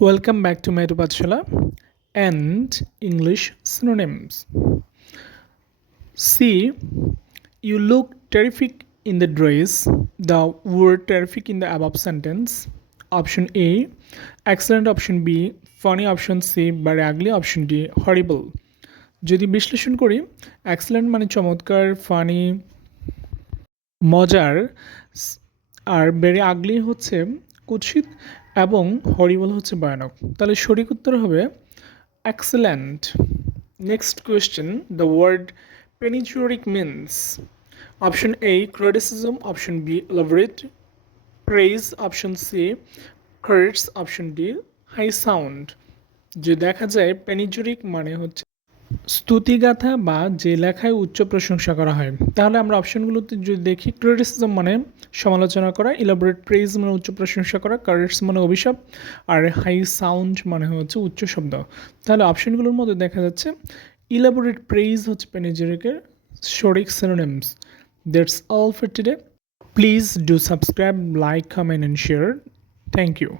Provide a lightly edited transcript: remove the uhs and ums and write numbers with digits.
Welcome back to Metu Pathshala and English synonyms. C. You look terrific in the dress. The word terrific in the above sentence. Option A. Excellent. Option B. Funny. Option C. Very ugly. Option D. Horrible. যদি বিশ্লেষণ করি excellent মানে চমৎকার, funny মজার, are very আগলি হচ্ছে কুৎসিত এবং হরিবল হচ্ছে ভয়ানক। তাহলে সঠিক উত্তর হবে excellent. Next question, the word panegyric means option A criticism, option B elaborate praise, option C curse, option D high sound. যে দেখা যায় পেনিচুরিক মানে হচ্ছে স্তুতিগাথা বা যে লেখায় উচ্চ প্রশংসা করা হয়। তাহলে আমরা অপশনগুলোতে যদি দেখি, ক্রিটিসিজম মানে সমালোচনা করা, ইলাবোরেট প্রেজ মানে উচ্চ প্রশংসা করা, কারেক্টস মানে অভিশাপ, আর হাই সাউন্ড মানে হচ্ছে উচ্চ শব্দ। তাহলে অপশনগুলোর মধ্যে দেখা যাচ্ছে ইলাবোরেট প্রেজ হচ্ছে প্যানেজেরিকের সঠিক synonyms. That's all for today. Please do subscribe, like, comment and share. Thank you.